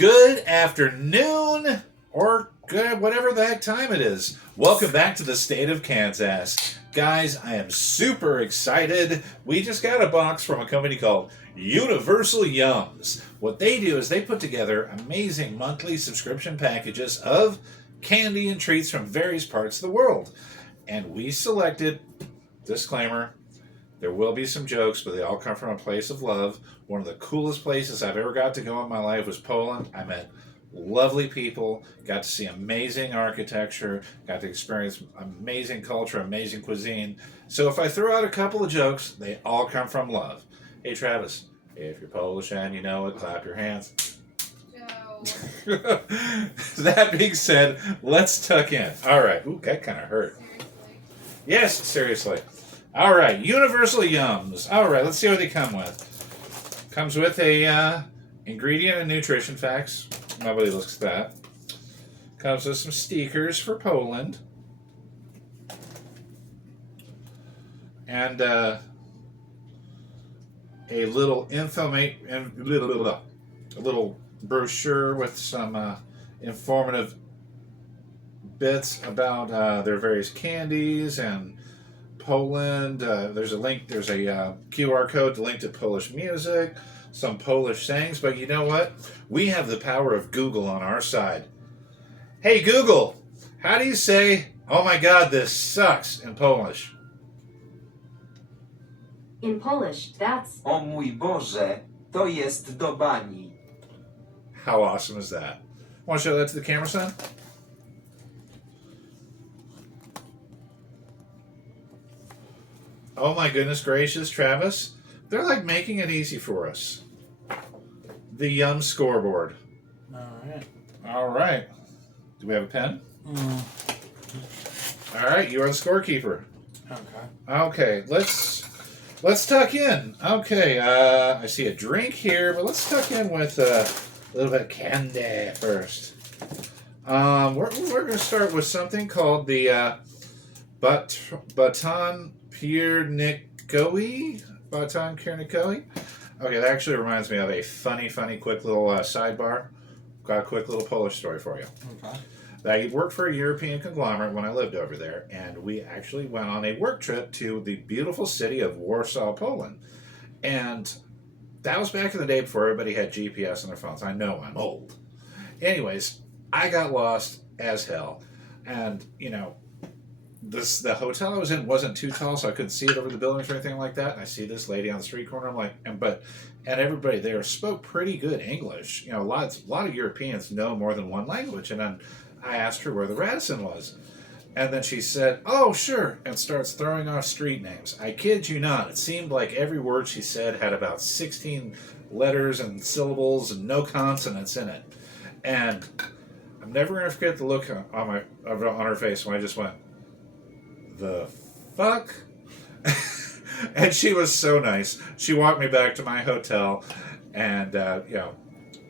Good afternoon, or good whatever the heck time it is. Welcome back to the state of Kansas. Guys, I am super excited. We just got a box from a company called Universal Yums. What they do is they put together amazing monthly subscription packages of candy and treats from various parts of the world. And we selected, disclaimer, there will be some jokes, but they all come from a place of love. One of the coolest places I've ever got to go in my life was Poland. I met lovely people, got to see amazing architecture, got to experience amazing culture, amazing cuisine. So if I throw out a couple of jokes, they all come from love. Hey, Travis, if you're Polish and you know it, clap your hands. No. That being said, let's tuck in. All right. Ooh, that kind of hurt. Seriously. Yes, seriously. All right, Universal Yums. All right, let's see what they come with. Comes with a ingredient and nutrition facts. Nobody looks at that. Comes with some stickers for Poland. And a little a little brochure with some informative bits about their various candies and Poland. There's a link. There's a QR code to link to Polish music, some Polish sayings. But you know what? We have the power of Google on our side. Hey Google, how do you say "Oh my God, this sucks" in Polish? In Polish, that's O mój Boże, to jest do bani. How awesome is that? Want to show that to the camera, son? Oh my goodness gracious, Travis. They're like making it easy for us. The Yum scoreboard. Alright. All right. Do we have a pen? All right, you are the scorekeeper. Okay. Okay, let's tuck in. Okay, I see a drink here, but let's tuck in with a little bit of candy first. We're going to start with something called the Baton Piernikowi. Baton Piernikowi. Okay, that actually reminds me of a funny, quick little sidebar. Got a quick little Polish story for you. Okay. I worked for a European conglomerate when I lived over there, and we actually went on a work trip to the beautiful city of Warsaw, Poland. And that was back in the day before everybody had GPS on their phones. I know I'm old. Anyways, I got lost as hell. And, you know, the hotel I was in wasn't too tall, so I couldn't see it over the buildings or anything like that. And I see this lady on the street corner. I'm like, and everybody there spoke pretty good English. You know, a lot of Europeans know more than one language. And then I asked her where the Radisson was. And then she said, "Oh, sure," and starts throwing off street names. I kid you not. It seemed like every word she said had about 16 letters and syllables and no consonants in it. And I'm never going to forget the look on her face when I just went, "The fuck?" And she was so nice. She walked me back to my hotel and,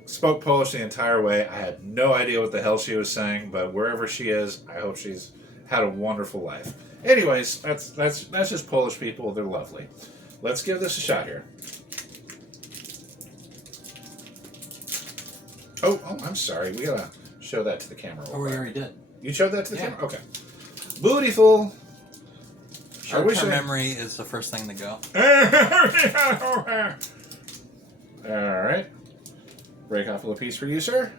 spoke Polish the entire way. I had no idea what the hell she was saying, but wherever she is, I hope she's had a wonderful life. Anyways, that's just Polish people. They're lovely. Let's give this a shot here. Oh, I'm sorry. We gotta show that to the camera. Oh, we already did. You showed that to the Yeah. camera? Okay. Beautiful. Short-term memory is the first thing to go. All right. Break off a little piece for you, sir.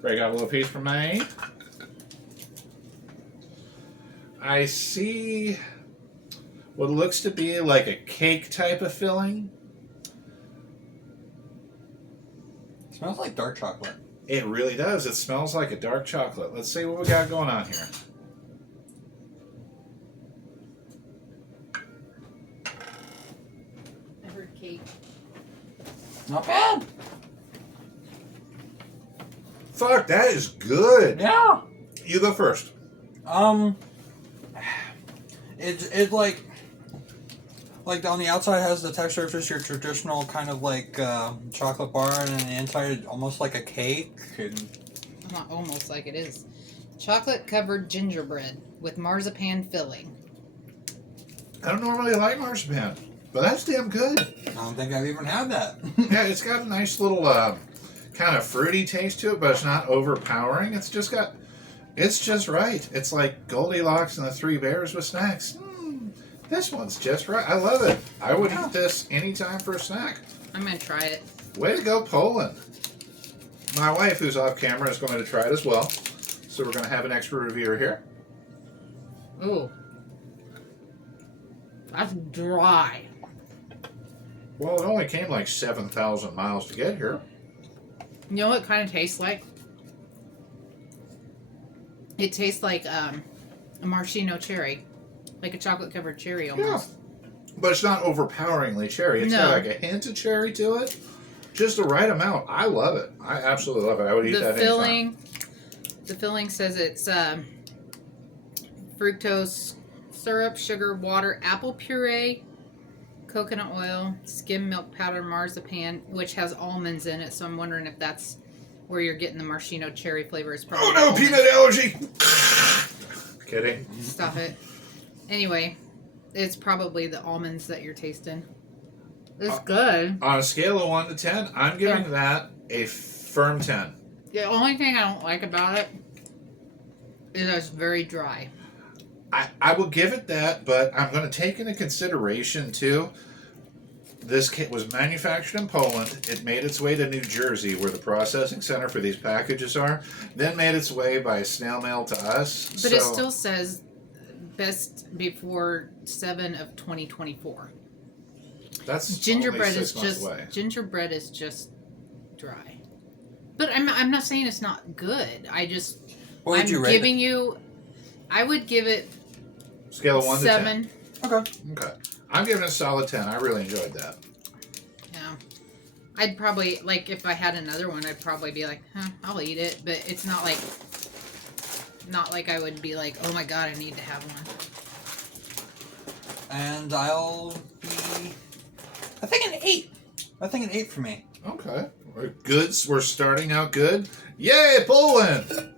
Break off a little piece for me. I see what looks to be like a cake type of filling. It smells like dark chocolate. It really does. It smells like a dark chocolate. Let's see what we got going on here. I heard cake. Not bad. Fuck, that is good. Yeah. You go first. It's like on the outside has the texture of just your traditional kind of like chocolate bar, and on the inside almost like a cake. And Not almost like it is. Chocolate covered gingerbread with marzipan filling. I don't normally like marzipan, but that's damn good. I don't think I've even had that. Yeah, it's got a nice little kind of fruity taste to it, but it's not overpowering. It's just right. It's like Goldilocks and the Three Bears with snacks. This one's just right. I love it. I would eat this anytime for a snack. I'm gonna try it. Way to go, Poland. My wife, who's off camera, is going to try it as well. So we're going to have an extra reviewer here. Ooh. That's dry. Well, it only came like 7,000 miles to get here. You know what it kind of tastes like? It tastes like a maraschino cherry. Like a chocolate covered cherry almost. But it's not overpoweringly cherry. It's No. got like a hint of cherry to it. Just the right amount. I love it. I absolutely love it. I would eat that anytime. The filling says it's fructose syrup, sugar, water, apple puree, coconut oil, skim milk powder, marzipan, which has almonds in it. So I'm wondering if that's where you're getting the maraschino cherry flavor. It's probably Oh no, almonds. peanut allergy! Kidding. Stop it. Anyway, it's probably the almonds that you're tasting. It's good. On a scale of 1 to 10, I'm giving that a firm 10. The only thing I don't like about it is that it's very dry. I will give it that, but I'm going to take into consideration, too, this kit was manufactured in Poland. It made its way to New Jersey, where the processing center for these packages are, then made its way by snail mail to us. But it still says best before 7 of 2024. That's Gingerbread only is 6 months just away. gingerbread is just dry. But I'm not saying it's not good. What would I'm you rate giving you. I would give it Scale of 1 to 10. 7. it? Okay. Okay. I'm giving it a solid 10. I really enjoyed that. Yeah. I'd probably, like, if I had another one, I'd probably be like, I'll eat it. But it's not like I would be like, oh my god, I need to have one. And I'll be, I think an 8. I think an 8 for me. Okay. We're starting out good. Yay, Poland!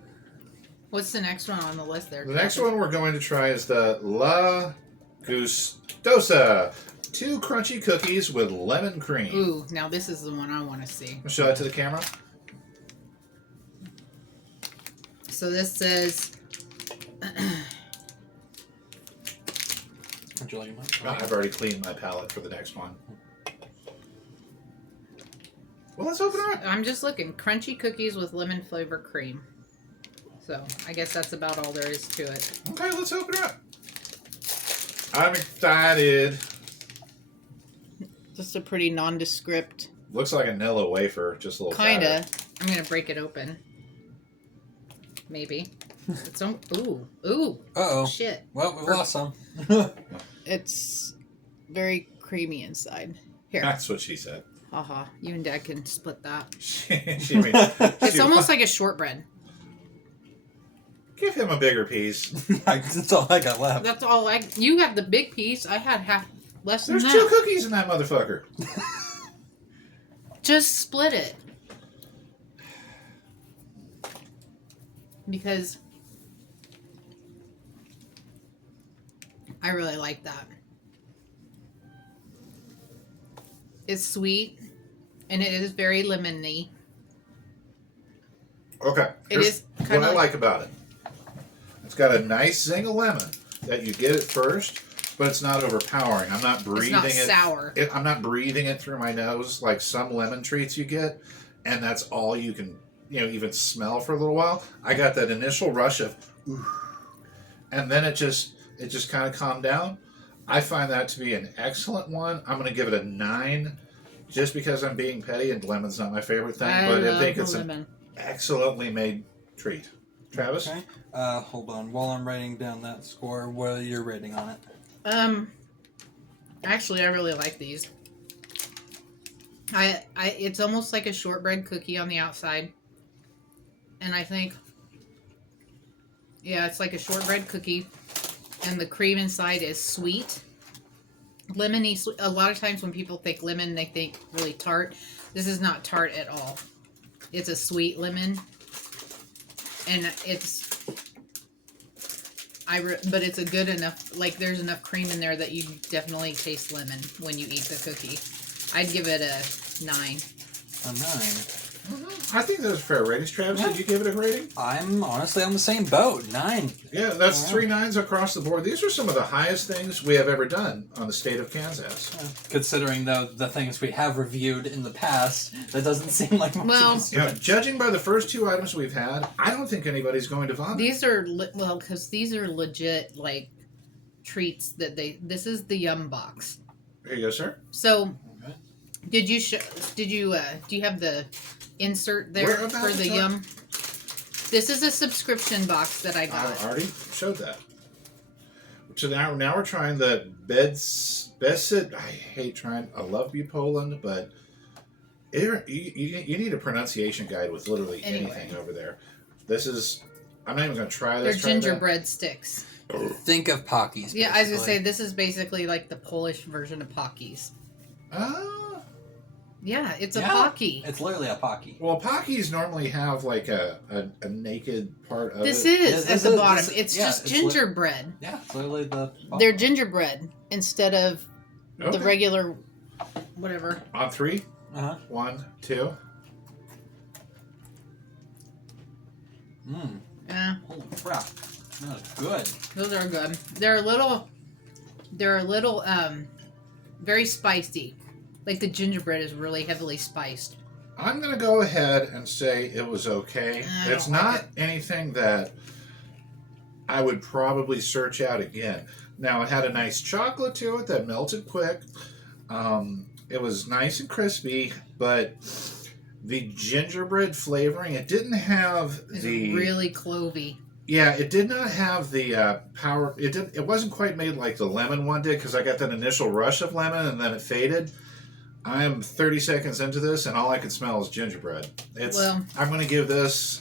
What's the next one on the list there? The next one we're going to try is the La Gustosa. 2 crunchy cookies with lemon cream. Ooh, now this is the one I want to see. Show that to the camera. So this says, Would you like Oh, mine? I've already cleaned my palette for the next one. Well, let's open it up. I'm just looking, crunchy cookies with lemon flavor cream. So I guess that's about all there is to it. Okay, let's open it up. I'm excited. Just a pretty nondescript, Looks like a Nilla wafer, just a little kinda. fatter. I'm gonna break it open. Maybe. It's ooh, Uh-oh. shit. Well, we've lost some. It's very creamy inside. Here, That's what she said. haha. You and Dad can split that. she mean, It's she- almost like a shortbread. Give him a bigger piece. That's all I got left. That's all you have the big piece. I had less than There's that. 2 cookies in that motherfucker. Just split it. Because I really like that. It's sweet and it is very lemony. Okay. It Here's is what kinda I like- like about it. It's got a nice zing of lemon that you get at first, but it's not overpowering. I'm not breathing It's not it. sour. I'm not breathing it through my nose like some lemon treats you get, and that's all you can, even smell for a little while. I got that initial rush of, ooh, and then it just kind of calmed down. I find that to be an excellent one. I'm going to give it a 9, just because I'm being petty and lemon's not my favorite thing, but I think it's an lemon. excellently made treat. Travis? Okay. Hold on. While I'm writing down that score, what are your rating on it? Actually, I really like these. It's almost like a shortbread cookie on the outside. And I think, yeah, it's like a shortbread cookie. And the cream inside is sweet. Lemony sweet. A lot of times when people think lemon, they think really tart. This is not tart at all. It's a sweet lemon. And but it's a good enough, like there's enough cream in there that you definitely taste lemon when you eat the cookie. I'd give it a 9. A 9. I think those are fair ratings. Travis, Yeah. did you give it a rating? I'm honestly on the same boat. 9. Yeah, that's Wow. 3 9s across the board. These are some of the highest things we have ever done on the state of Kansas. Considering the things we have reviewed in the past, that doesn't seem like much Well, of a You know, stretch. judging by the first 2 items we've had, I don't think anybody's going to vomit. these are because these are legit like treats that this is the Yum box. Here you go, sir. So, do you have the insert there Where about for the the top? Yum? This is a subscription box that I I got. already showed that. So now we're trying the Bessit. I hate trying. I love you, Poland, but you need a pronunciation guide with literally Anyway. anything over there. This is. I'm not even going to try They're this. try that. gingerbread sticks. Think of Pockies. Yeah, I was gonna basically. say this is basically like the Polish version of Pockies. Ah. Yeah, it's a Yeah. Pocky. It's literally a Pocky. Well, Pockies normally have like a naked part of This it. is This at the is- bottom. this- It's yeah, just it's lit- gingerbread. Yeah, it's literally the. They're gingerbread instead of Okay. the regular, whatever. On 3, Uh-huh. 1, 2. Mmm. Yeah, Holy crap. That's good. those are good. They're a little, very spicy. Like the gingerbread is really heavily spiced. I'm going to go ahead and say it was okay. I It's don't like not anything that I would probably search out again. Now, it had a nice chocolate to it that melted quick. It was nice and crispy, but the gingerbread flavoring, it didn't have It's the... really clovey. Yeah, it did not have the power. It wasn't quite made like the lemon one did, because I got that initial rush of lemon and then it faded. I'm 30 seconds into this, and all I can smell is gingerbread. Well- I'm going to give this.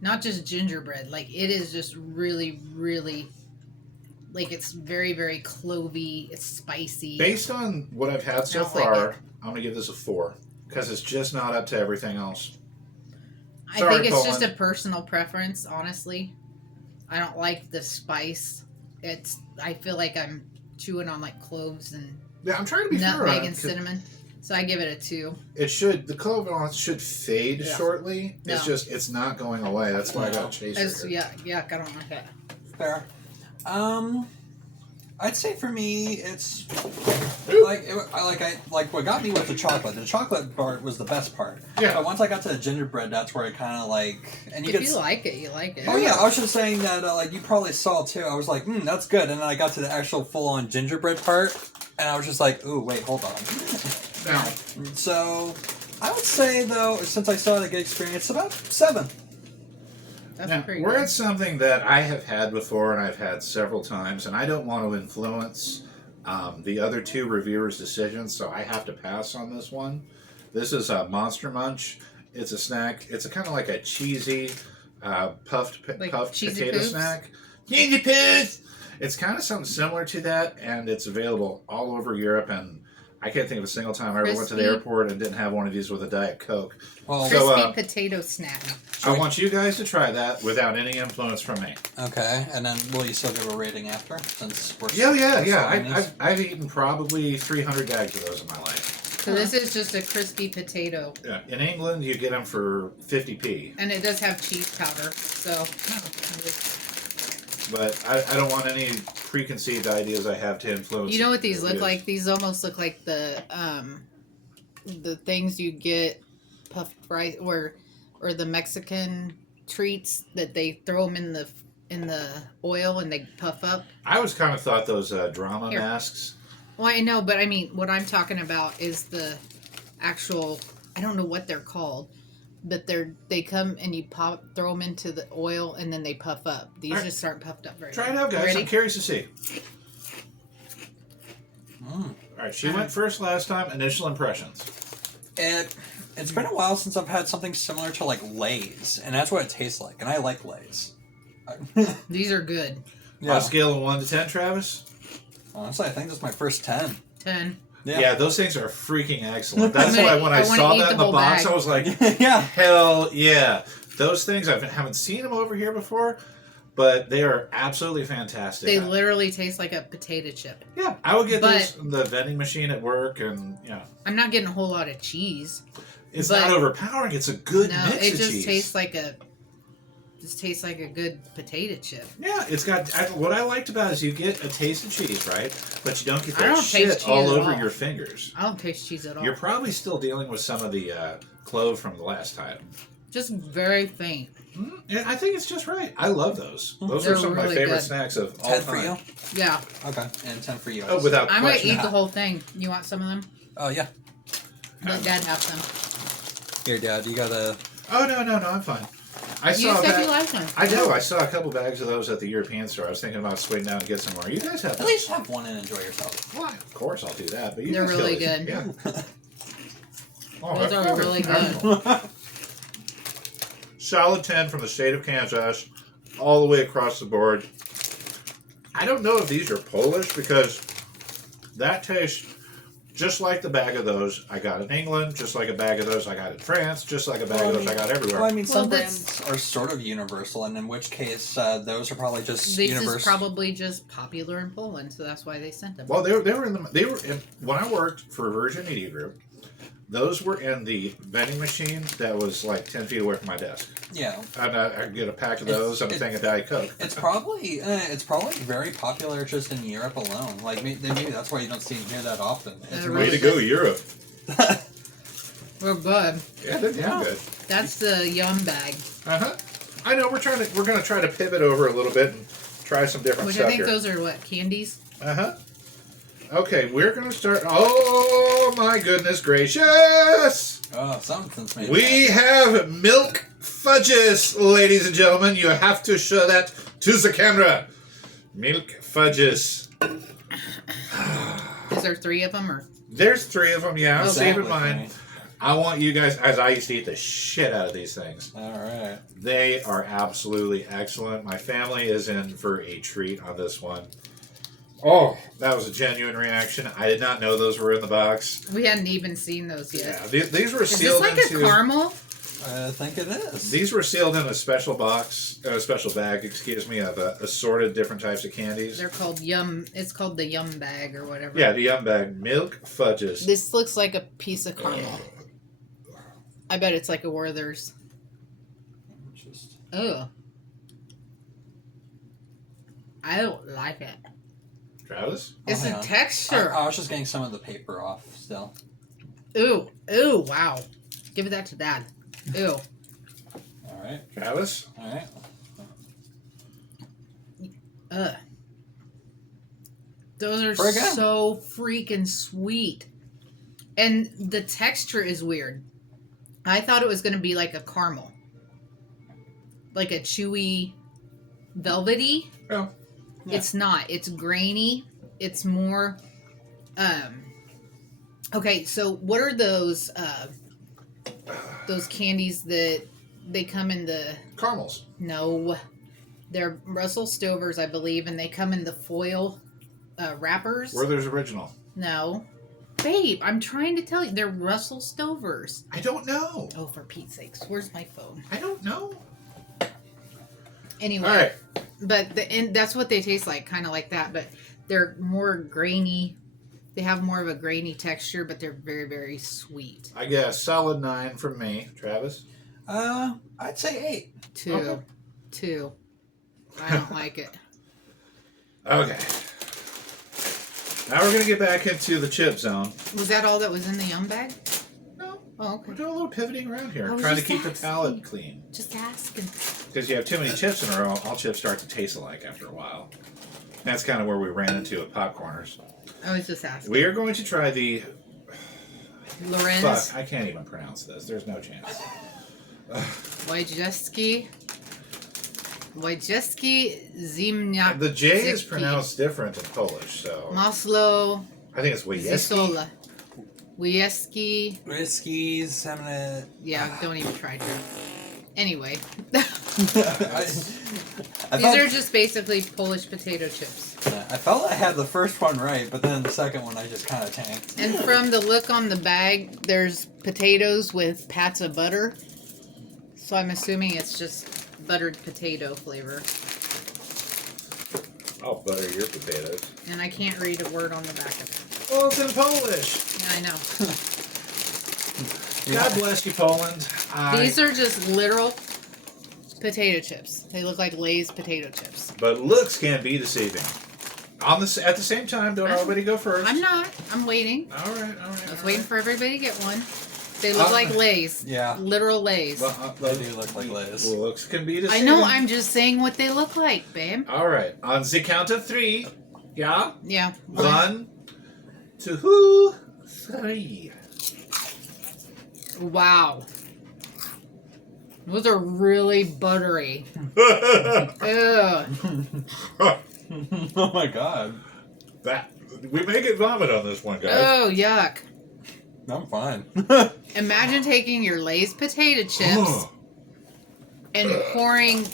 Not just gingerbread. Like it is just really, really. Like it's very, very clovey. It's spicy. Based on what I've had so Smells like far, it. I'm going to give this a 4, because it's just not up to everything else. I Sorry, think it's just a Poland. personal preference, honestly. I don't like the spice. I feel like I'm chewing on like cloves and Yeah, I'm trying to be fair on nutmeg it, and 'cause cinnamon. So I give it a 2. the clove on it should fade Yeah. shortly. It's No. just, it's not going away. That's why I got to chase It's, it. yuck, I don't like it. Fair. I'd say for me, it's like what got me with the chocolate. The chocolate part was the best part. Yeah. But once I got to the gingerbread, that's where it kind of and you If get. you like it, you like it. Oh yeah, I was just saying that like you probably saw too. I was like, that's good, and then I got to the actual full-on gingerbread part, and I was just like, ooh, wait, hold on. Now, So, I would say though, since I still had a good experience, about 7. That's now pretty we're good. at something that I have had before and I've had several times, and I don't want to influence the other 2 reviewers' decisions, so I have to pass on this one. This is a Monster Munch. It's a snack. It's a kind of like a cheesy puffed cheesy potato poops? snack. Cheesy poops! It's kind of something similar to that, and it's available all over Europe, and I can't think of a single time I ever went to the Crispy. airport and didn't have one of these with a Diet Coke. Well, Crispy So, potato snack. I want you guys to try that without any influence from me. okay, and then will you still give a rating after? Since we're Yeah. we're solving I've, these? I've eaten probably 300 bags of those in my life. So this is just a crispy potato. Yeah. In England, you get them for 50p, And it does have cheese powder. So but I don't want any preconceived ideas I have to influence. you know what these look reviews. like? These almost look like the things you get puffed rice or the Mexican treats that they throw them in the oil and they puff up. I always kind of thought those drama Here. masks. Well, I know, but I mean, what I'm talking about is the actual. I don't know what they're called, but they come and you throw them into the oil, and then they puff up. These Alright. just aren't puffed up very. Try it well. out, guys. Ready? I'm curious to see. Mm. All right, she went first last time. Initial impressions. It's been a while since I've had something similar to like Lay's, and that's what it tastes like, and I like Lay's. These are good. On a scale of 1 to 10, Travis. Honestly, I think this is my first 10. 10. Yeah, those things are freaking excellent. That's I why wanna- when I I wanna saw eat that the in the whole box, bag. I was like, yeah. hell yeah. Those things, I haven't seen them over here before, but they are absolutely fantastic. They literally taste like a potato chip. Yeah, I would get But- those in the vending machine at work, and yeah. I'm not getting a whole lot of cheese. It's But- not overpowering. It's a good No, mix it of just cheese. tastes like a good potato chip. Yeah, it's got. What I liked about it is you get a taste of cheese, right? But you don't get I that don't shit taste cheese all at over all. your fingers. I don't taste cheese at all. You're probably still dealing with some of the clove from the last time. Just very faint. Yeah, I think it's just right. I love those. Those They're are some of my really favorite good. snacks of all 10 time. for you? Yeah, Okay, and 10 for you. Oh, without I'm gonna question. eat the whole thing. You want some of them? Oh, yeah. Let Dad have some. Here, Dad, you gotta... Oh no, I'm fine. I You saw said that. you liked them. I know. I saw a couple bags of those at the European store. I was thinking about swinging down and get some more. You guys have At those? least have one and enjoy yourself. Why? Of course, I'll do that. But you They're guys really kill good. these. Yeah. Oh, Those that's are really good. Solid 10 from the state of Kansas, all the way across the board. I don't know if these are Polish because that tastes just like the bag of those I got in England, just like a bag of those I got in France, just like a bag of those I got everywhere. Well, I mean, Well, some that's- brands are sort of universal, and in which case, those are probably just This universal. is probably just popular in Poland, so that's why they sent them. Well, they were in when I worked for Virgin Media Group. Those were in the vending machine that was like 10 feet away from my desk. Yeah, And I could get a pack of those and a thing of Diet Coke. it's probably very popular just in Europe alone. Like maybe that's why you don't see and hear that often. It's Way Way really to go, Europe. We're good. Yeah, they're damn good. That's the yum bag, Uh-huh. I know we're gonna try to pivot over a little bit and try some different which I stuff think here. those are what, candies? Uh-huh. Okay, we're gonna start. Oh my goodness gracious! Oh, something's made. We have milk fudges, ladies and gentlemen. You have to show that to the camera. Milk fudges. Is there 3 of them or? There's 3 of them. Yeah, I'm Okay. saving mine. I want you guys, as I used to eat the shit out of these things. All right. They are absolutely excellent. My family is in for a treat on this one. Oh, that was a genuine reaction. I did not know those were in the box. We hadn't even seen those yet. Yeah, these were Is this sealed like into. a caramel? I think it is. These were sealed in a special box, a special bag, excuse me, of assorted different types of candies. They're called yum. It's called the yum bag or whatever. Yeah, the Yum Bag milk fudges. This looks like a piece of caramel. I bet it's like a Werther's. Just Ugh. I don't like it. Travis? It's hang the on. texture. I was just getting some of the paper off still. Ooh. Ooh, wow. Give that to Dad. Ew. All right. Travis? All right. Ugh. Those are Very good. so freaking sweet. And the texture is weird. I thought it was going to be like a caramel. Like a chewy, velvety. Yeah. Yeah. It's not. It's grainy. It's more okay, so what are those candies that they come in the Caramels. no. They're Russell Stovers, I believe, and they come in the foil wrappers. Werther's Original. No. Babe, I'm trying to tell you. They're Russell Stovers. I don't know. Oh, for Pete's sakes. Where's my phone? I don't know. Anyway. All right. But that's what they taste like, kind of like that. But they're more grainy. They have more of a grainy texture, but they're very, very sweet. I guess solid 9 from me. Travis? I'd say 8. 2. Okay. 2. I don't like it. Okay. Now we're going to get back into the chip zone. Was that all that was in the yum bag? No. Oh, okay. We're doing a little pivoting around here. I was Trying to just keep the asking. palate clean. Just asking. Because you have too many chips in a row, all chips start to taste alike after a while. That's kind of where we ran into at Popcorners. I was just asking. We are going to try the... Lorenz Fuck, I can't even pronounce this. There's no chance. Wojcicki Ziemniak. The J is Zicki. pronounced different in Polish, so... Maslo I think it's Wojcicki. Zisola. Wojcicki. Whiskies, I'm gonna. Yeah, don't even try to. Anyway, I these felt, are just basically Polish potato chips. I felt I had the first one right, but then the second one I just kind of tanked. And from the look on the bag, there's potatoes with pats of butter. So I'm assuming it's just buttered potato flavor. I'll butter your potatoes. And I can't read a word on the back of it. Well, it's in Polish. Yeah, I know. God bless you, Poland. These are just literal potato chips. They look like Lay's potato chips. But looks can be deceiving. At the same time, don't everybody go first. I'm not. I'm waiting. All right. I was waiting for everybody to get one. They look like Lay's. Yeah. Literal Lay's. They do look like Lay's. Looks can be I deceiving. know. I'm just saying what they look like, babe. All right. On the count of 3. Yeah. Yeah. 1, 2, 3. Wow. Those are really buttery. Ugh. Oh my god. That we may get vomit on this one, guys. Oh, yuck. I'm fine. Imagine taking your Lay's potato chips and pouring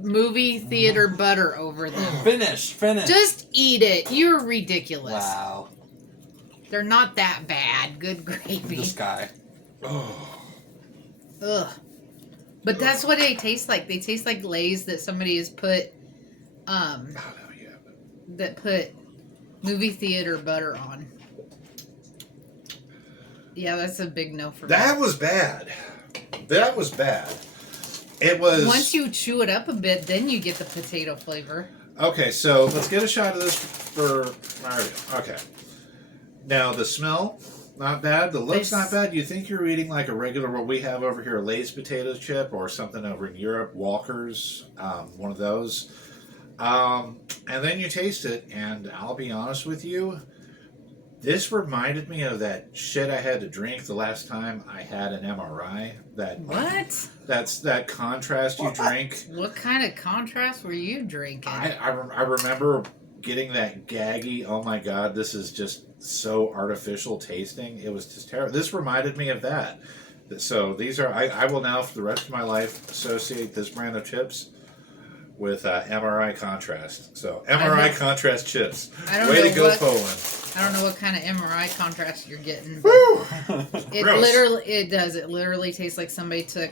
movie theater butter over them. Finish. Just eat it. You're ridiculous. Wow. They're not that bad. Good gravy. This guy. Ugh. But that's what they taste like. They taste like Lay's that somebody has put, that put movie theater butter on. Yeah, that's a big no for me. That was bad. That was bad. It was. Once you chew it up a bit, then you get the potato flavor. Okay, so let's get a shot of this for Mario. Okay. Now the smell, not bad. The looks, not bad. You think you're eating like a regular what we have over here, a Lay's potato chip, or something over in Europe, Walker's, one of those. And then you taste it, and I'll be honest with you, this reminded me of that shit I had to drink the last time I had an MRI. What? That's that contrast you drink. What kind of contrast were you drinking? I remember getting that gaggy, oh my god, this is just so artificial tasting. It was just terrible. This reminded me of that. So these are, I will now for the rest of my life associate this brand of chips with MRI contrast. So MRI contrast chips. Way to go, Poland. I don't know what kind of MRI contrast you're getting. It Gross. literally tastes like somebody took,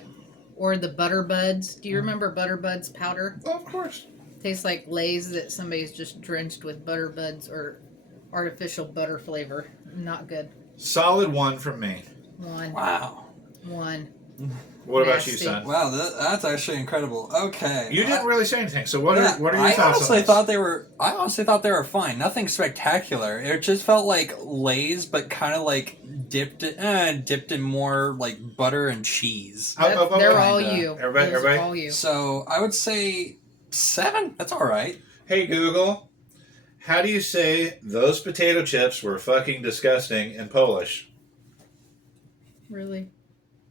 or the Butter Buds. Do you remember Butter Buds powder? Oh, of course. Tastes like Lay's that somebody's just drenched with Butter Buds or artificial butter flavor. Not good. Solid 1 from me. 1. Wow. 1. What about you, Nasty. son? Wow, that's actually incredible. Okay. You didn't really say anything. So what are your I thoughts honestly on this? I honestly thought they were fine. Nothing spectacular. It just felt like Lay's, but kind of like dipped in more like butter and cheese. They're all you. Everybody, Those are everybody? all you. So I would say 7. That's all right. Hey Google, how do you say those potato chips were fucking disgusting in Polish? Really?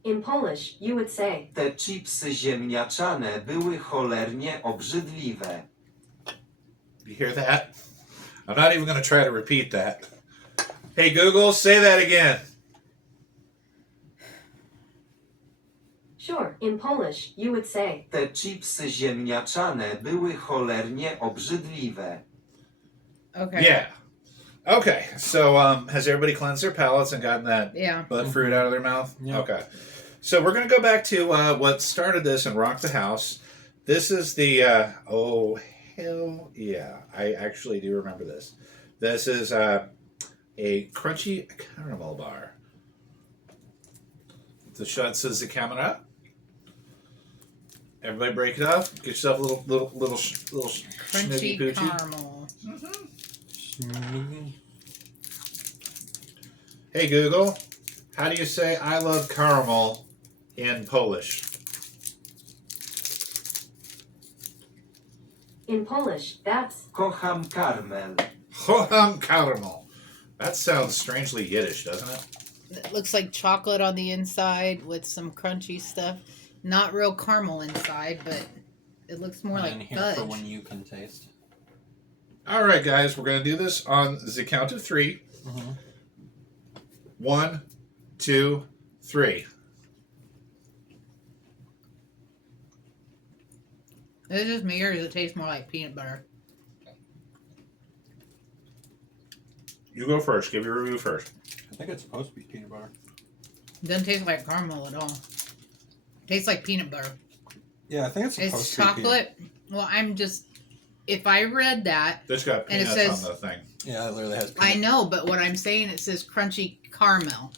In Polish, you would say, Te chipsy ziemniaczane były cholernie obrzydliwe. You hear that? I'm not even going to try to repeat that. Hey Google, say that again. sure, in Polish, you would say, Te chipsy ziemniaczane były cholernie obrzydliwe. Okay. Yeah. Okay, so has everybody cleansed their palates and gotten that Yeah. butt fruit out of their mouth? Yeah. Okay. So we're going to go back to what started this and rocked the house. This is the, oh, hell yeah. I actually do remember this. This is a crunchy caramel bar. The shot says the camera. Everybody break it up. Get yourself a little Crunchy snoogie poochie. caramel. Hey Google, how do you say I love caramel in Polish? in Polish, that's, Kocham karmel. Kocham caramel. That sounds strangely Yiddish, doesn't it? It looks like chocolate on the inside with some crunchy stuff. Not real caramel inside, but it looks more And like here fudge. for when you can taste. All right, guys, we're going to do this on the count of 3. Mhm. 1, 2, 3. Is it just me or does it taste more like peanut butter? You go first. Give your review first. I think it's supposed to be peanut butter. It doesn't taste like caramel at all. It tastes like peanut butter. Yeah, I think it's supposed It's to be chocolate. Well, I'm just, if I read that, This got And it peanuts says- on the thing. Yeah, it literally has I peanut. know, but what I'm saying, it says crunchy caramel.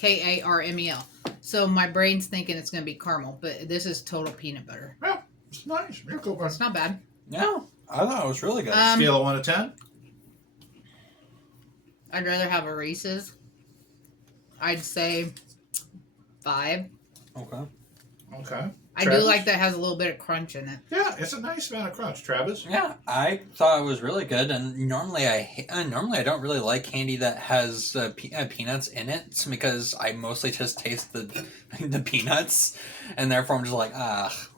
Caramel. So my brain's thinking it's going to be caramel, but this is total peanut butter. Well, it's nice. Miracle bar. It's not bad. Yeah, I thought it was really good. Scale of 1 to 10. I'd rather have a Reese's. I'd say 5. Okay. Okay. I do Travis? like that it has a little bit of crunch in it. Yeah, it's a nice amount of crunch. Travis? Yeah, I thought it was really good, and normally I don't really like candy that has peanuts in it because I mostly just taste the the peanuts, and therefore I'm just like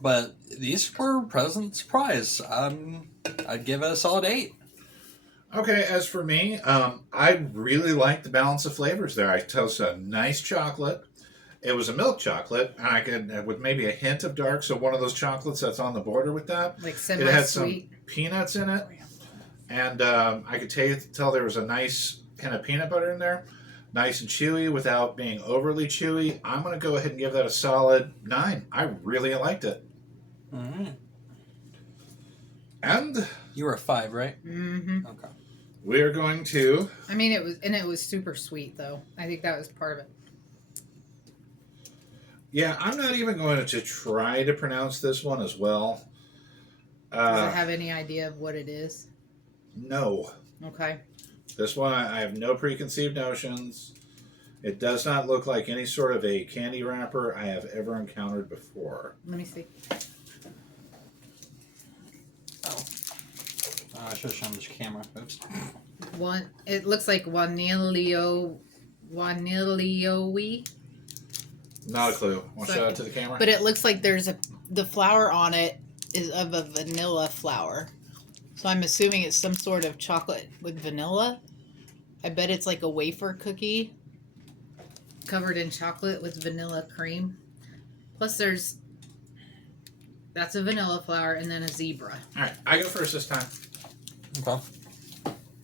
But these were a pleasant surprise. I'd give it a solid 8. Okay, as for me, I really like the balance of flavors there. I toasted a nice chocolate. It was a milk chocolate, and I could with maybe a hint of dark. So one of those chocolates that's on the border with that. Like It had semi-sweet. some peanuts in it, and I could tell there was a nice hint of peanut butter in there, nice and chewy without being overly chewy. I'm going to go ahead and give that a solid 9. I really liked it, Mm-hmm. and You were a 5, right? Mm-hmm. Okay. we are going to. I mean, it was super sweet though. I think that was part of it. Yeah, I'm not even going to try to pronounce this one as well. Does it have any idea of what it is? No. Okay. This one, I have no preconceived notions. It does not look like any sort of a candy wrapper I have ever encountered before. Let me see. I should have shown this camera. Oops. It looks like vanillio-y, Not a clue. Want to So- show it to the camera? but it looks like the flour on it is of a vanilla flour. So I'm assuming it's some sort of chocolate with vanilla. I bet it's like a wafer cookie covered in chocolate with vanilla cream. Plus that's a vanilla flour and then a zebra. All right, I go first this time. Okay.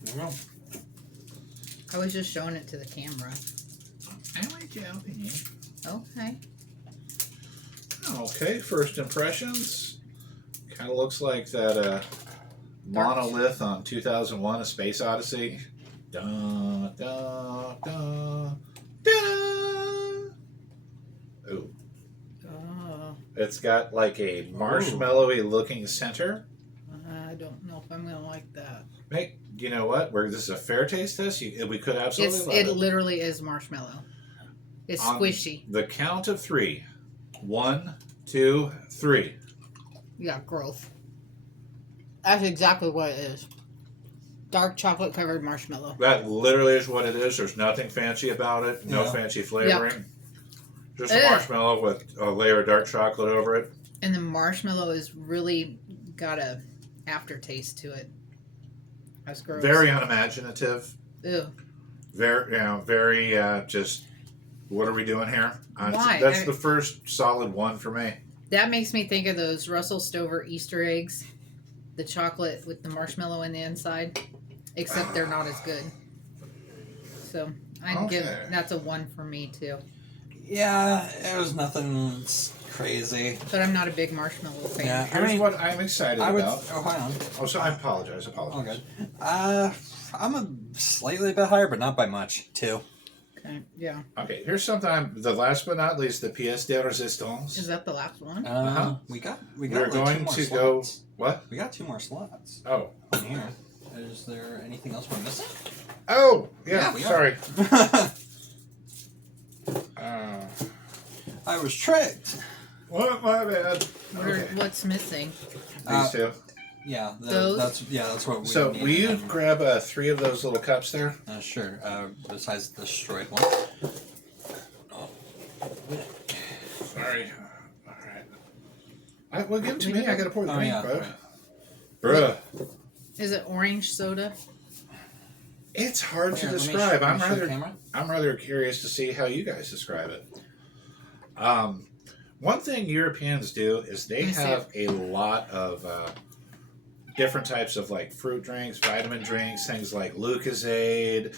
There we go. I was just showing it to the camera. I like jalapeno. Okay. Okay, first impressions. Kind of looks like that monolith on 2001: A Space Odyssey. Da da da da. Ooh, Oh, it's got like a marshmallowy looking center. I don't know if I'm gonna like that. Hey, you know what? This is a fair taste test. We could absolutely love It it. literally is marshmallow. It's On squishy. The count of 3. 1, 2, 3. Yeah, growth. That's exactly what it is. Dark chocolate covered marshmallow. That literally is what it is. There's nothing fancy about it. No Yeah. fancy flavoring. Just a Ugh. marshmallow with a layer of dark chocolate over it. And the marshmallow is really got a aftertaste to it. That's gross. Very unimaginative. Ew. Very just. What are we doing here? Why? That's the first solid 1 for me. That makes me think of those Russell Stover Easter eggs. The chocolate with the marshmallow in the inside. Except they're not as good. So I'd give Okay. that's a 1 for me too. Yeah, it was nothing crazy. But I'm not a big marshmallow fan. Yeah. Here's what I'm excited I would. about. Oh, hang on. Oh, so I apologize. Oh, good. I'm a slightly bit higher, but not by much. 2. Okay. Yeah. Okay, here's something. The last but not least, the pièce de résistance. Is that the last one? We got. We're like, 2 going more to slots. go. What? We got 2 more slots Oh. on here. Is there anything else we're missing? Oh, Yeah, yeah. we are. Sorry. I was tricked. What? My bad. Okay. What's missing? These two. Yeah, Those? that's what we. So, need. will you grab 3 of those little cups there? Sure. Besides the destroyed one. Sorry. All right. Well, give it to me. I gotta pour the Oh, drink, yeah, bro. right. Bruh. Is it orange soda? It's hard to Here, let me describe. let me show the camera. I'm rather curious to see how you guys describe it. One thing Europeans do is they Let me see have a lot of different types of like fruit drinks, vitamin drinks, things like Lucozade.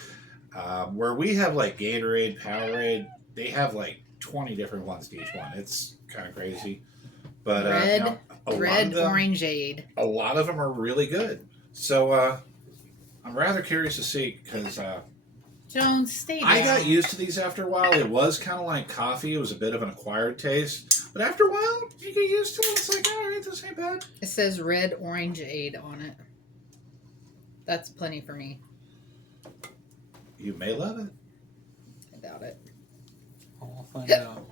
Where we have like Gatorade, Powerade, they have like 20 different ones to each one. It's kind of crazy. But Red, a lot red of them, orangeade. a lot of them are really good. So I'm rather curious to see because Jones, stay down. I got used to these after a while. It was kind of like coffee. It was a bit of an acquired taste. But after a while, you get used to it. It's like, all right, this ain't bad. It says red orangeade on it. That's plenty for me. You may love it. I doubt it. I'll find out.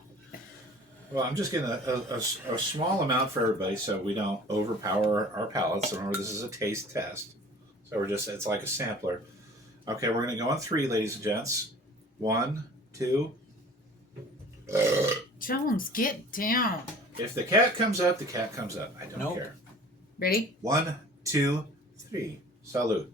Well, I'm just getting a small amount for everybody so we don't overpower our palates. Remember, this is a taste test. So it's like a sampler. Okay, we're going to go on 3, ladies and gents. 1, 2. Jones, get down. If the cat comes up, the cat comes up. I don't Nope. care. Ready? 1, 2, 3. Salute.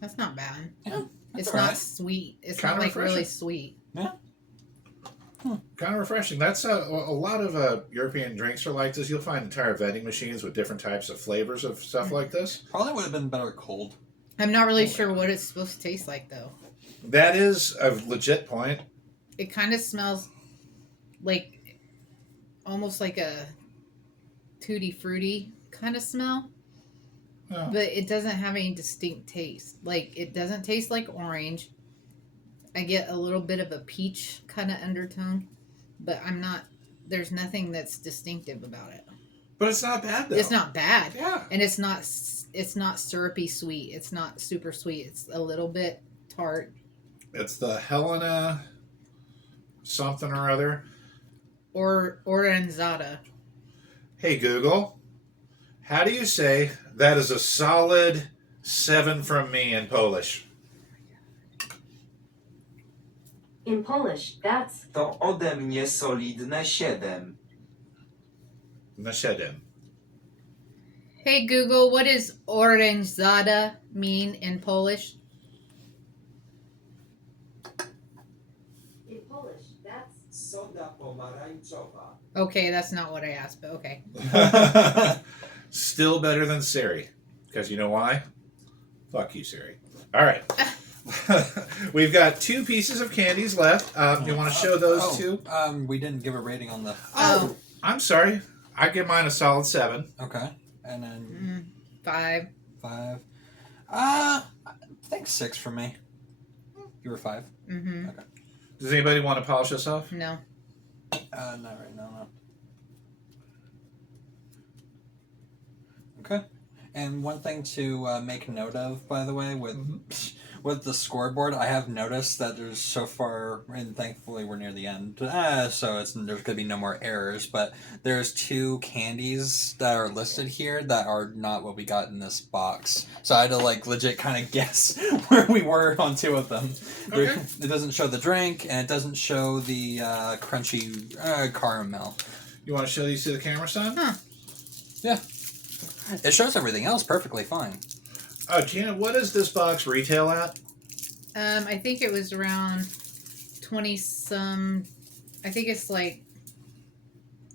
That's not bad. Yeah, It's that's not alright. sweet. It's Kinda not like refreshing. really sweet. Kind of refreshing. That's a lot of European drinks are like this. You'll find entire vending machines with different types of flavors of stuff like this. Probably would have been better cold. I'm not really sure what it's supposed to taste like though. That is a legit point. It kind of smells like almost like a tutti frutti kind of smell, Oh. but it doesn't have any distinct taste. Like it doesn't taste like orange. I get a little bit of a peach kind of undertone, but there's nothing that's distinctive about it. But it's not bad though. It's not bad. Yeah. And it's not syrupy sweet. It's not super sweet. It's a little bit tart. It's the Helena something or other. Or oranzata. Hey Google, how do you say that is a solid 7 from me in Polish? In Polish, that's To ode mnie solidne 7. Na 7. Hey Google, what does oranzata mean in Polish? in Polish, that's Soda pomarańczowa. Okay, that's not what I asked, but okay. Still better than Siri. Because you know why? Fuck you, Siri. All right. We've got 2 pieces of candies left. You want to show those 2? We didn't give a rating on the. Oh. I'm sorry. I give mine a solid 7. Okay, and then 5. 5. I think 6 for me. You were 5. Mm-hmm. Does anybody want to polish this off? No. Not right now, no. Okay. And one thing to make note of, by the way, with the scoreboard, I have noticed that there's so far, and thankfully we're near the end, so there's going to be no more errors, but there's 2 candies that are listed here that are not what we got in this box. So I had to, legit kind of guess where we were on 2 of them. Okay. It doesn't show the drink, and it doesn't show the crunchy caramel. You want to show these to the camera, son? Huh. Yeah. It shows everything else perfectly fine. Oh, Gina, what does this box retail at? I think it was around 20 some. I think it's like,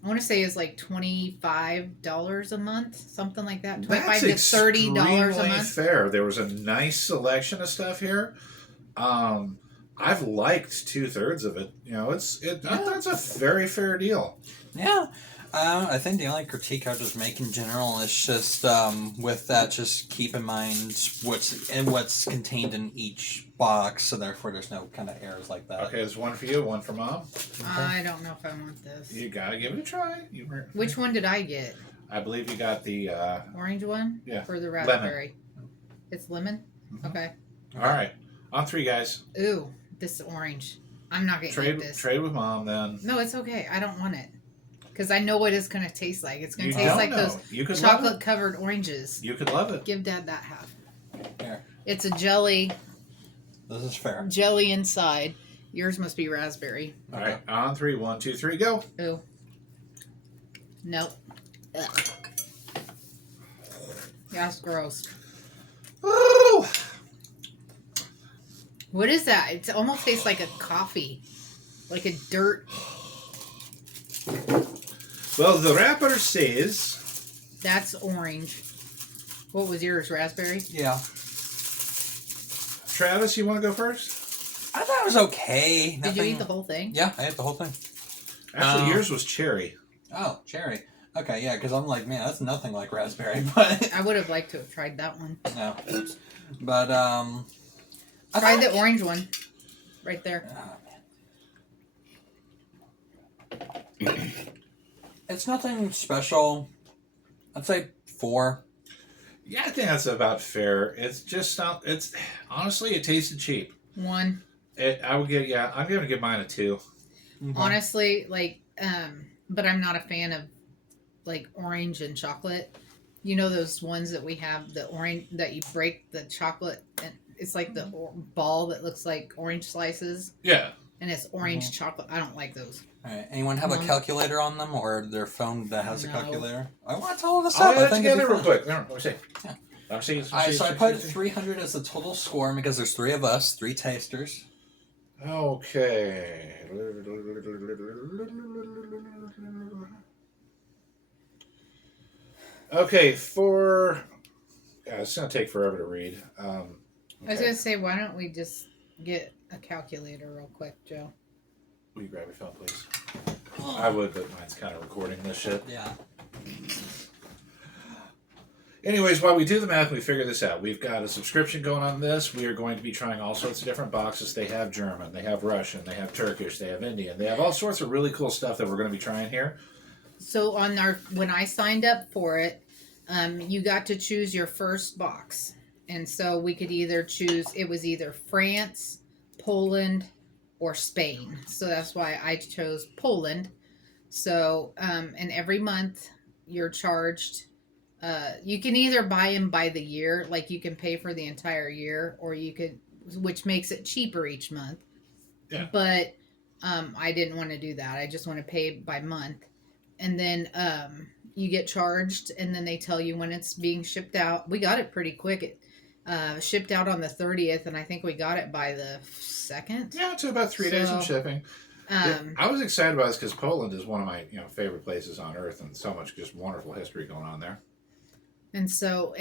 I want to say it's like $25 a month, something like that. $25 to $30 a extremely month. fair. There was a nice selection of stuff here. I've liked 2/3 of it. You know, that's a very fair deal. Yeah. I think the only critique I would just make in general is just with that, just keep in mind what's contained in each box, so therefore there's no kind of errors like that. Okay, there's one for you, one for Mom. I don't know if I want this. You gotta give it a try. Which one did I get? I believe you got the. Orange one? Yeah. Or the raspberry? It's lemon? Mhm. Okay. All right, on 3, guys. Ooh, this is orange. I'm not going to eat this. Trade with Mom, then. No, it's okay. I don't want it. Because I know what it's going to taste like. It's going You to taste don't like know. those You could love it. chocolate covered oranges. You could love it. Give Dad that half. Here. It's a jelly This is fair. inside. Yours must be raspberry. All right, on 3, 1, 2, 3, go. Ooh. Nope. Ugh. That's gross. Woo! What is that? It almost tastes like a coffee. Like a dirt. Well, the wrapper says. That's orange. What was yours? Raspberry? Yeah. Travis, you want to go first? I thought it was okay. Did you Nothing- eat the whole thing? Yeah, I ate the whole thing. Actually, Oh. yours was cherry. Oh, cherry. Okay, yeah, because I'm like, man, that's nothing like raspberry, but I would have liked to have tried that one. no. But I Try thought- the orange one, right there. It's nothing special. I'd say 4. Yeah, I think that's about fair. It's just not. It's honestly, it tasted cheap. 1. I would give. Yeah, I'm going to give mine a 2. Honestly, like, but I'm not a fan of like orange and chocolate. You know those ones that we have, the orange that you break the chocolate and it's like the ball that looks like orange slices Yeah. and it's orange chocolate. I don't like those. All right. Anyone have a Mom. calculator on them or their phone that has a No. calculator? I want to all this I'll up. I add it think it'd be together real fun. quick. Let me see. Yeah. Let me see. So I put 300 as the total score because there's 3 of us, 3 tasters. Okay. Okay, yeah, it's gonna take forever to read. I was gonna say, why don't we just get a calculator real quick, Joe? Will you grab your phone, please? I would, but mine's kind of recording this shit. Yeah. Anyways, while we do the math, we figure this out. We've got a subscription going on this. We are going to be trying all sorts of different boxes. They have German, they have Russian, they have Turkish, they have Indian. They have all sorts of really cool stuff that we're going to be trying here. So on when I signed up for it, you got to choose your first box, and so we could either choose. It was either France, Poland, or Spain. So that's why I chose Poland. So and every month you're charged. You can either buy them by the year, like you can pay for the entire year, or you could, which makes it cheaper each month. Yeah. But I didn't want to do that. I just want to pay by month. And then you get charged, and then they tell you when it's being shipped out. We got it pretty quick. It shipped out on the 30th, and I think we got it by the 2nd. Yeah, it took about 3 days in So, shipping. Yeah, I was excited about this because Poland is one of my favorite places on earth, and so much just wonderful history going on there. And so,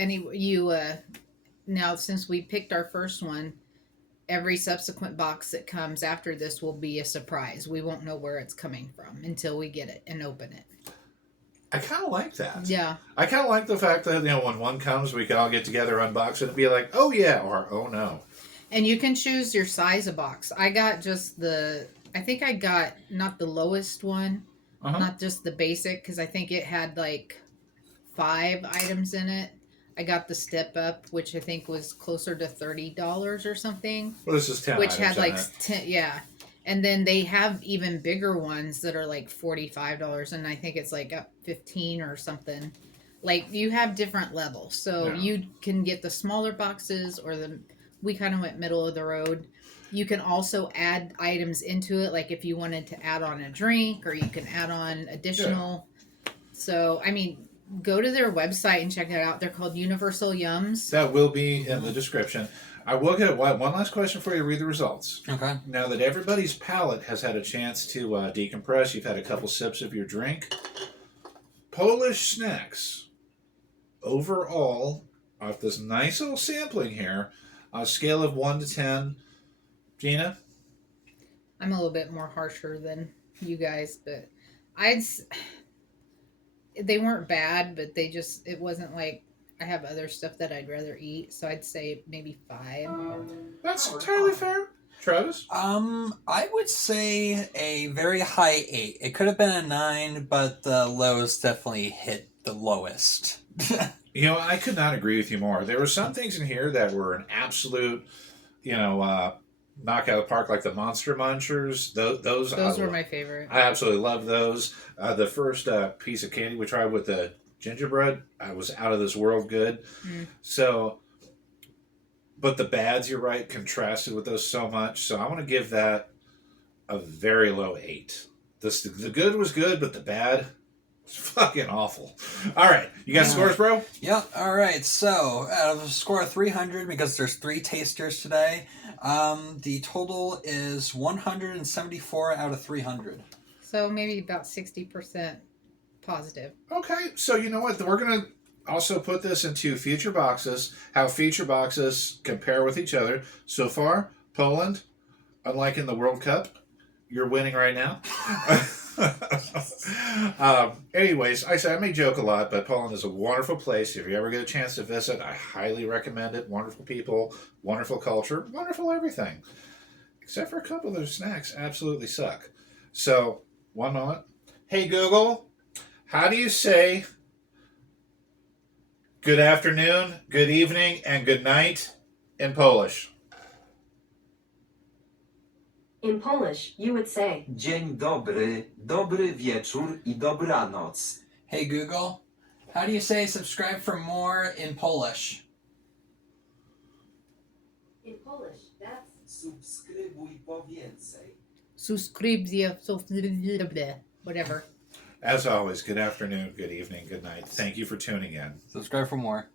now since we picked our first one, every subsequent box that comes after this will be a surprise. We won't know where it's coming from until we get it and open it. I kind of like that. Yeah. I kind of like the fact that when one comes, we can all get together, unbox it, and be like, "Oh yeah," or "Oh no." And you can choose your size of box. I got just I think I got not the lowest one, not just the basic, because I think it had like 5 items in it. I got the step up, which I think was closer to $30 or something. Well, this is 10 Which items had like in it. 10, yeah. And then they have even bigger ones that are like $45, and I think it's like up 15 or something. Like you have different levels, so Yeah. you can get the smaller boxes, or we kind of went middle of the road. You can also add items into it, like if you wanted to add on a drink, or you can add on additional. So I mean, go to their website and check it out. They're called Universal Yums. That will be in the description. I will get one last question before you read the results. Okay. Now that everybody's palate has had a chance to decompress, you've had a couple sips of your drink. Polish snacks, overall, off this nice little sampling here, on a scale of 1 to 10, Gina? I'm a little bit more harsher than you guys, but they weren't bad, but it wasn't like I have other stuff that I'd rather eat, so I'd say maybe 5. That's entirely fair. Travis? I would say a very high 8. It could have been a 9, but the lowest definitely hit the lowest. I could not agree with you more. There were some things in here that were an absolute, knock out of the park, like the Monster Munchers. Those were my favorite. I absolutely love those. The first piece of candy we tried with the gingerbread, I was out of this world good. So, but the bads, you're right, contrasted with those so much. So I want to give that a very low 8. The good was good, but the bad was fucking awful. All right, you got scores, bro? Yeah, alright, so out of a score of 300, because there's 3 tasters today, the total is 174 out of 300. So maybe about 60% positive. Okay, so you know what? We're going to also put this into future boxes, how future boxes compare with each other. So far, Poland, unlike in the World Cup, you're winning right now. Anyways, I may joke a lot, but Poland is a wonderful place. If you ever get a chance to visit, I highly recommend it. Wonderful people, wonderful culture, wonderful everything. Except for a couple of their snacks absolutely suck. So, one moment. Hey Google, how do you say good afternoon, good evening, and good night in Polish? In Polish, you would say, Dzień dobry, dobry wieczór i dobranoc. Hey Google, how do you say subscribe for more in Polish? in Polish, that's Subskrybuj po więcej. Subscribe, whatever. As always, good afternoon, good evening, good night. Thank you for tuning in. Subscribe for more.